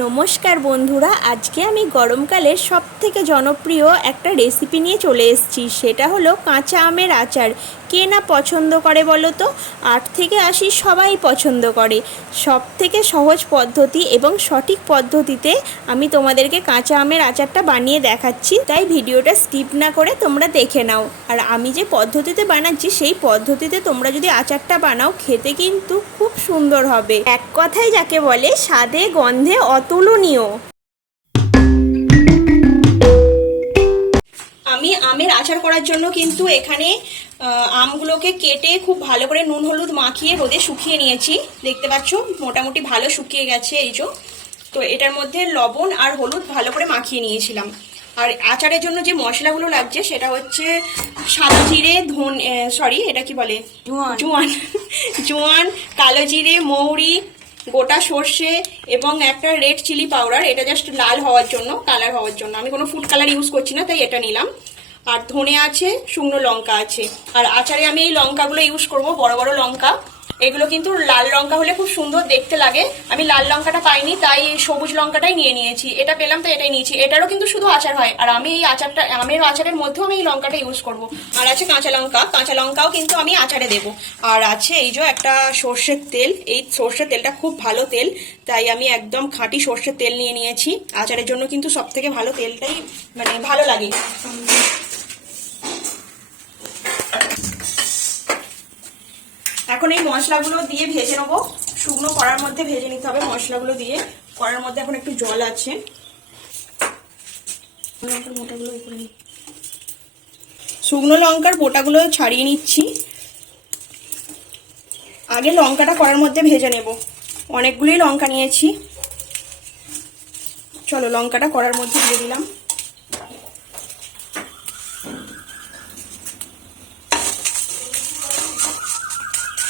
নমস্কার বন্ধুরা, আজকে আমি গরমকালের সবথেকে জনপ্রিয় একটা রেসিপি নিয়ে চলে এসেছি। সেটা হলো কাঁচা আমের আচার। কে না পছন্দ করে বলো তো? 8 থেকে 80 সবাই পছন্দ করে। সবথেকে সহজ পদ্ধতি এবং সঠিক পদ্ধতিতে আমি তোমাদেরকে কাঁচা আমের আচারটা বানিয়ে দেখাচ্ছি, তাই ভিডিওটা স্কিপ না করে তোমরা দেখে নাও। আর আমি যে পদ্ধতিতে বানাচ্ছি সেই পদ্ধতিতে তোমরা যদি আচারটা বানাও, খেতে কিন্তু খুব সুন্দর হবে। এক কথায় যাকে বলে স্বাদে গন্ধে অতুলনীয়। আমি আমের আচার করার জন্য কিন্তু এখানে আমগুলোকে কেটে খুব ভালো করে নুন হলুদ মাখিয়ে রোদে শুকিয়ে নিয়েছি। দেখতে পাচ্ছ মোটামুটি ভালো শুকিয়ে গেছে এই যে। তো এটার মধ্যে লবণ আর হলুদ ভালো করে মাখিয়ে নিয়েছিলাম। আর আচারের জন্য যে মশলাগুলো লাগছে সেটা হচ্ছে সাদা জিরে, এটা কি বলে, জোয়ান জোয়ান, কালো জিরে, মৌরি, গোটা সর্ষে এবং একটা রেড চিলি পাউডার। এটা জাস্ট লাল হওয়ার জন্য, কালার হওয়ার জন্য। আমি কোনো ফুড কালার ইউজ করছি না, তাই এটা নিলাম। আর ধনে আছে, শুকনো লঙ্কা আছে। আর আচারে আমি এই লঙ্কাগুলো ইউজ করব, বড় বড় লঙ্কা। এগুলো কিন্তু লাল লঙ্কা হলে খুব সুন্দর দেখতে লাগে। আমি লাল লঙ্কাটা পাইনি, তাই সবুজ লঙ্কাটাই নিয়ে নিয়েছি। এটা পেলাম তো এটাই নিয়েছি। এটারও কিন্তু শুধু আচার হয়। আর আমি এই আচারটা, আমের আচারের মধ্যেও আমি এই লঙ্কাটা ইউজ করব। আর আছে কাঁচা লঙ্কা, কাঁচা লঙ্কাও কিন্তু আমি আচারে দেবো। আর আছে এই যে একটা সর্ষের তেল। এই সর্ষের তেলটা খুব ভালো তেল, তাই আমি একদম খাঁটি সর্ষের তেল নিয়ে নিয়েছি। আচারের জন্য কিন্তু সব থেকে ভালো তেলটাই ভালো লাগে। এখন এই মশলাগুলো দিয়ে ভেজে নেবো। শুকনো কড়ার মধ্যে ভেজে নিতে হবে মশলাগুলো দিয়ে। কড়ার মধ্যে এখন একটু জল আছে। শুকনো লঙ্কার বোটাগুলো ছাড়িয়ে নিচ্ছি। আগে লঙ্কাটা কড়ার মধ্যে ভেজে নেব। অনেকগুলোই লঙ্কা নিয়েছি। চলো লঙ্কাটা কড়ার মধ্যে দিয়ে দিলাম।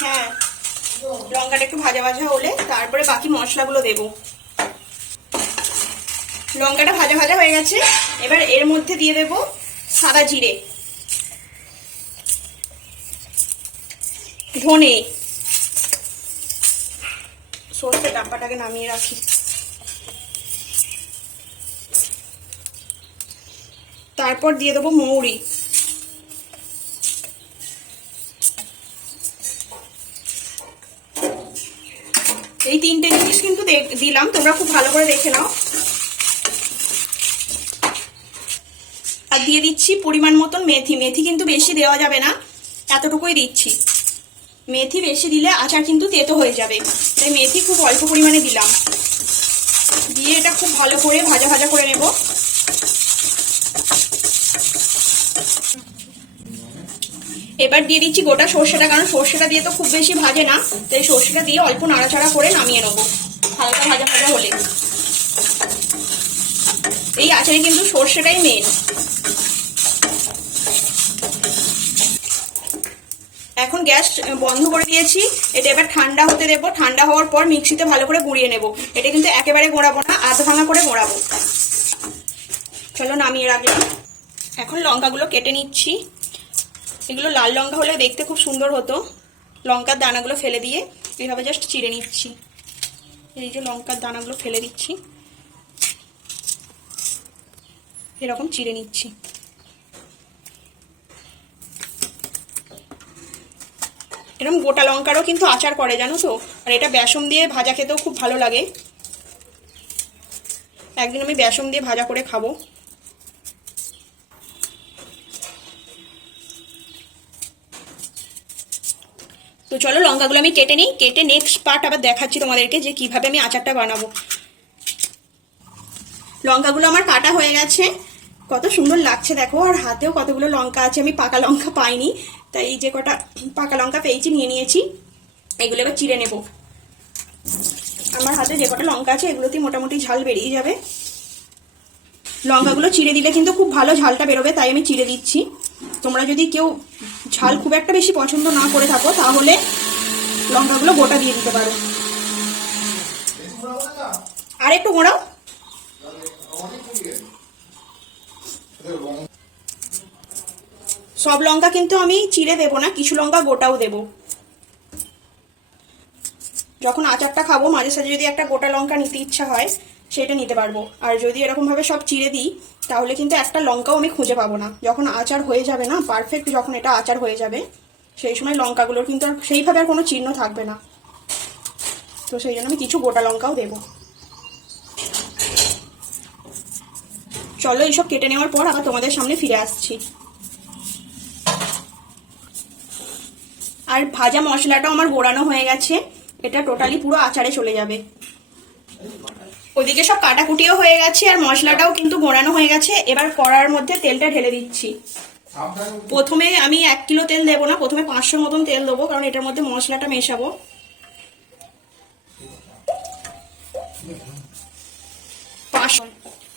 হ্যাঁ, লঙ্কাটা একটু ভাজা ভাজা হলে তারপরে বাকি মশলাগুলো দেব। লঙ্কাটা ভাজা ভাজা হয়ে গেছে। এবার এর মধ্যে দিয়ে দেব সাদা জিরে, ধনে, সর্ষে ডাব্বাটাকে নামিয়ে রাখি। তারপর দিয়ে দেবো মৌরি। এই তিনটে জিনিস কিন্তু দিলাম, তোমরা খুব ভালো করে দেখে নাও। আর দিয়ে দিচ্ছি পরিমাণ মতন মেথি। মেথি কিন্তু বেশি দেওয়া যাবে না, এতটুকুই দিচ্ছি। মেথি বেশি দিলে আচার কিন্তু তেতো হয়ে যাবে, তাই মেথি খুব অল্প পরিমাণে দিলাম। দিয়ে এটা খুব ভালো করে ভাজা ভাজা করে নেব। এবার দিয়ে দিচ্ছি গোটা সর্ষেটা, কারণ সর্ষেটা দিয়ে তো খুব বেশি ভাজে না, তাই সর্ষেটা দিয়ে অল্প নাড়াচাড়া করে নামিয়ে নেবো হালকা ভাজা ভাজা হলে। এই আচারে কিন্তু সর্ষেটাই মেন। এখন গ্যাস বন্ধ করে দিয়েছি। এটা এবার ঠান্ডা হতে দেবো। ঠান্ডা হওয়ার পর মিক্সিতে ভালো করে গুঁড়িয়ে নেব। এটা কিন্তু একেবারে গোড়াবো না, আধ ভাঙা করে গোড়াবো। চলো নামিয়ে রাখলাম। এখন লঙ্কাগুলো কেটে নিচ্ছি। এগুলো লাল লঙ্কা হলে দেখতে খুব সুন্দর হতো। লঙ্কার দানাগুলো ফেলে দিয়ে এইভাবে জাস্ট চিড়ে নিচ্ছি। এই যে লঙ্কার দানাগুলো ফেলে দিচ্ছি, এরকম চিড়ে নিচ্ছি। এরকম গোটা লঙ্কারও কিন্তু আচার করে, জানো তো। আর এটা বেসন দিয়ে ভাজা খেতেও খুব ভালো লাগে। একদিন আমি বেসন দিয়ে ভাজা করে খাবো। তো চলো লঙ্কাগুলো আমি কেটে নিই। কেটে নেক্সট পার্ট আবার দেখাচ্ছি তোমাদেরকে যে কিভাবে আমি আচারটা বানাবো। লঙ্কাগুলো আমার কাটা হয়ে গেছে। কত সুন্দর লাগছে দেখো। আর হাতেও কতগুলো লঙ্কা আছে। আমি পাকা লঙ্কা পাইনি, তাই এই যে কটা পাকা লঙ্কা পেয়েছি নিয়ে নিয়েছি। এগুলো এবার চিড়ে নেব। আমার হাতে যে কটা লঙ্কা আছে এগুলোতেই মোটামুটি ঝাল বেরিয়ে যাবে। লঙ্কাগুলো চিড়ে দিলে কিন্তু খুব ভালো ঝালটা বেরোবে, তাই আমি চিড়ে দিচ্ছি। তোমরা যদি কেউ ঝাল খুব একটা বেশি পছন্দ না করে থাকো তাহলে লঙ্কাগুলো গোটা দিয়ে দিতে পারো। আর একটু গোড়াও। সব লঙ্কা কিন্তু আমি চিড়ে দেবো না, কিছু লঙ্কা গোটাও দেবো। যখন আচারটা খাবো মাঝে সাঝে যদি একটা গোটা লঙ্কা নিতে ইচ্ছা হয় সেটা নিতে পারবো। আর যদি এরকমভাবে সব চিড়ে দিই তাহলে কিন্তু একটা লঙ্কাও আমি খুঁজে পাবো না। যখন আচার হয়ে যাবে না, পারফেক্ট যখন এটা আচার হয়ে যাবে, সেই সময় লঙ্কাগুলোর কিন্তু আর সেইভাবে আর কোনো চিহ্ন থাকবে না। তো সেই জন্য আমি কিছু গোটা লঙ্কাও দেবো। চলো এইসব কেটে নেওয়ার পর আবার তোমাদের সামনে ফিরে আসছি। আর ভাজা মশলাটাও আমার গোড়ানো হয়ে গেছে, এটা টোটালি পুরো আচারে চলে যাবে। ওইদিকে সব কাটাকুটিও হয়ে গেছে আর মশলাটাও কিন্তু গোড়ানো হয়ে গেছে। এবার কড়ার মধ্যে তেলটা ঢেলে দিচ্ছি। প্রথমে আমি 1 কিলো তেল দেবো না, প্রথমে 500 মতন তেল দেবো, কারণ এটার মধ্যে মশলাটা মেশাবো।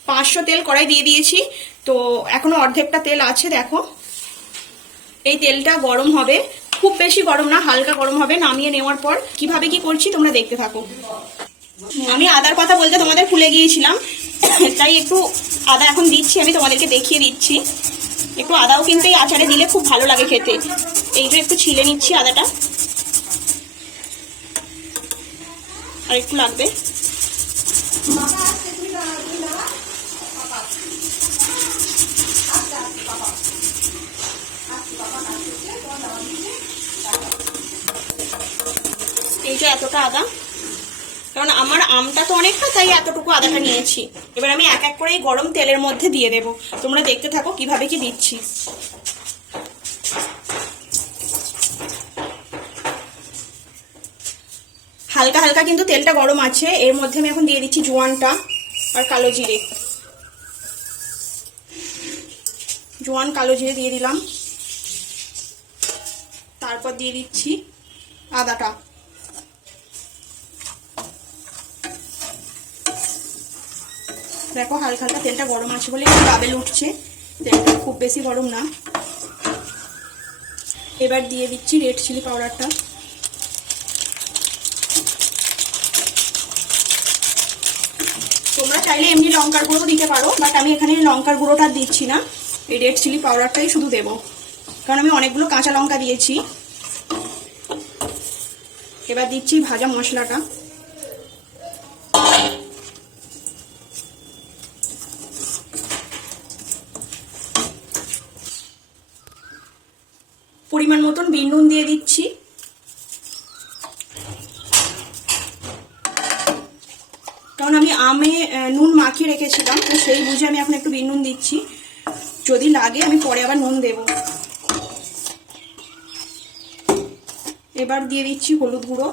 500 তেল কড়াই দিয়ে দিয়েছি। তো এখনো অর্ধেকটা তেল আছে, দেখো। এই তেলটা গরম হবে, খুব বেশি গরম না, হালকা গরম হবে। নামিয়ে নেওয়ার পর কিভাবে কি করছি তোমরা দেখতে থাকো। আমি আদার কথা বলতে তোমাদের ভুলে গিয়েছিলাম, তাই একটু আদা এখন দিচ্ছি, আমি তোমাদেরকে দেখিয়ে দিচ্ছি। একটু আদাও কিন্তু এই আচারে দিলে খুব ভালো লাগে খেতে। এই যে একটু ছিলে নিচ্ছি আদাটা, আর একটু লাগবে। এই যে এতটা আদা, কারণ আমার আমটা তো অনেকটা, তাই এতটুকু আদাটা নিয়েছি। এবার আমি এক এক করে এই গরম তেলের মধ্যে দিয়ে দেবো। তোমরা দেখতে থাকো কিভাবে কি দিচ্ছি। হালকা হালকা কিন্তু তেলটা গরম আছে। এর মধ্যে আমি এখন দিয়ে দিচ্ছি জোয়ানটা আর কালো জিরে। জোয়ান কালো জিরে দিয়ে দিলাম, তারপর দিয়ে দিচ্ছি আদাটা। দেখো হালকা হালকা তেলটা গরম আছে বলে একটু বাবেল উঠছে, তেলটা খুব বেশি গরম না। এবার দিয়ে দিচ্ছি রেড চিলি পাউডারটা। তোমরা চাইলে এমনি লঙ্কার গুঁড়ো দিতে পারো, বাট আমি এখানে লঙ্কার গুঁড়োটা দিচ্ছি না, এই রেড চিলি পাউডারটাই শুধু দেবো, কারণ আমি অনেকগুলো কাঁচা লঙ্কা দিয়েছি। এবার দিচ্ছি ভাজা মশলাটা। পরিমাণ মতন বিট নুন দিয়ে দিচ্ছি। কারণ আমি আমে নুন মাখিয়ে রেখেছিলাম, তো সেই বুঝে আমি এখন একটু বিট নুন দিচ্ছি। যদি লাগে আমি পরে আবার নুন দেব। এবার দিয়ে দিচ্ছি হলুদ গুঁড়ো।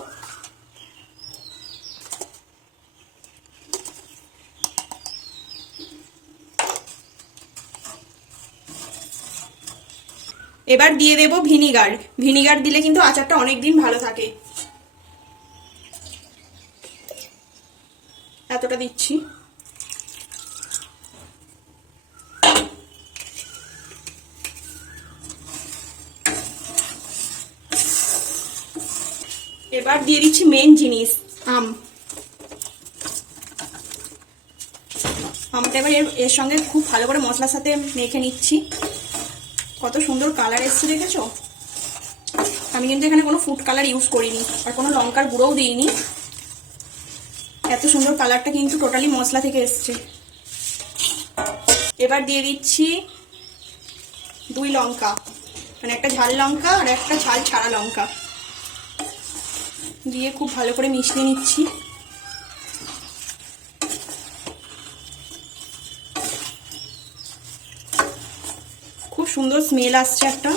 এবার দিয়ে দেব ভিনিগার। ভিনিগার দিলে কিন্তু আচারটা অনেক দিন ভালো থাকে। এতটা দিচ্ছি। এবার দিয়ে দিচ্ছি মেন জিনিস, আম। আমটা এবার এর সঙ্গে খুব ভালো করে মশলার সাথে মেখে নিচ্ছি। কত সুন্দর কালার এসছে দেখেছো? আমি কিন্তু এখানে কোনো ফুড কালার ইউজ করিনি আর কোনো লঙ্কার গুঁড়োও দিইনি। এত সুন্দর কালারটা কিন্তু টোটালি মশলা থেকে এসছে। এবার দিয়ে দিচ্ছি 2 লঙ্কা, মানে একটা ঝাল লঙ্কা আর একটা ঝাল ছাড়া লঙ্কা দিয়ে খুব ভালো করে মিশিয়ে নিচ্ছি। খুব সুন্দর স্মেল আসছে একটা।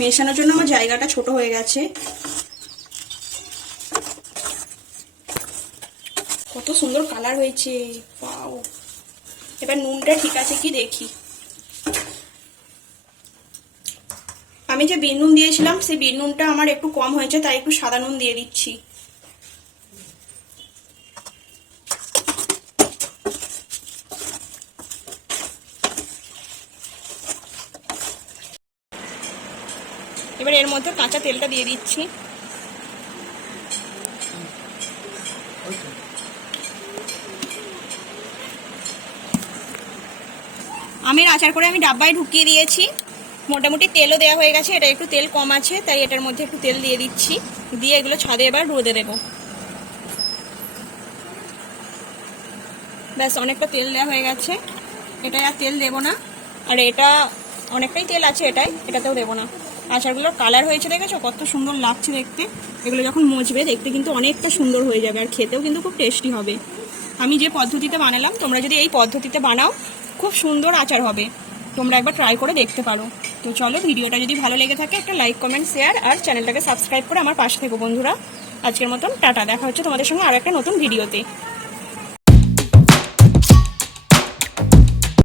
মেশানোর জন্য আমার জায়গাটা ছোট হয়ে গেছে। কত সুন্দর কালার হয়েছে, ওয়াও। এবার নুনটা ঠিক আছে কি দেখি। আমি যে বিট নুন দিয়েছিলাম সেই বিট নুনটা আমার একটু কম হয়েছে, তাই একটু সাদা নুন দিয়ে দিচ্ছি। এবার এর মধ্যে কাঁচা তেলটা দিয়ে দিচ্ছি। আমের আচার করে আমি ডাব্বায় ঢুকিয়ে দিয়েছি। মোটামুটি তেলও দেওয়া হয়ে গেছে, এটা একটু তেল কম আছে তাই এটার মধ্যে একটু তেল দিয়ে দিচ্ছি। দিয়ে এগুলো ছাদে এবার রোদে দেবো। ব্যাস অনেকটা তেল দেওয়া হয়ে গেছে, এটাই আর তেল দেবো না। আর এটা অনেকটাই তেল আছে, এটাতেও দেবো না। আচারগুলোর কালার হয়েছে দেখেছো, কত সুন্দর লাগছে দেখতে। এগুলো যখন মজবে দেখতে কিন্তু অনেকটা সুন্দর হয়ে যাবে, আর খেতেও কিন্তু খুব টেস্টি হবে। আমি যে পদ্ধতিতে বানালাম, তোমরা যদি এই পদ্ধতিতে বানাও খুব সুন্দর আচার হবে। তোমরা একবার ট্রাই করে দেখতে পারো। তো চলো, ভিডিওটা যদি ভালো লেগে থাকে একটা লাইক, কমেন্ট, শেয়ার আর চ্যানেলটাকে সাবস্ক্রাইব করে আমার পাশে থেকো বন্ধুরা। আজকের মতন টাটা, দেখা হচ্ছে তোমাদের সঙ্গে আর একটা নতুন ভিডিওতে।